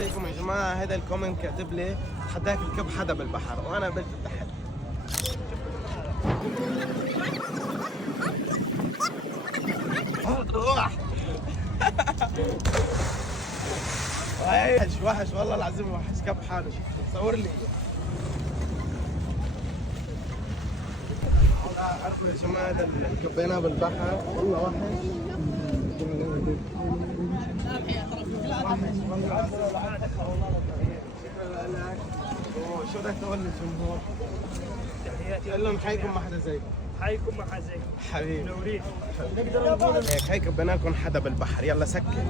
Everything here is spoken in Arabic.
عليكم يا جماعه، هذا الكومنت كاتب لي حداك الكب حدا بالبحر، وانا بدي تحت. روح. وحش والله العظيم، وحش كب حاله. شفته صور لي. عارفوا يا جماعه هذا الكبينا بالبحر والله وحش. شو بدك تقول للجمهور؟ تحياتي، قول لهم حيكم ما حدا زيكم. حيكم ما حدا زيكم حبيبي منورين. هيك حيكم بناكم حدا بالبحر، يلا سكر.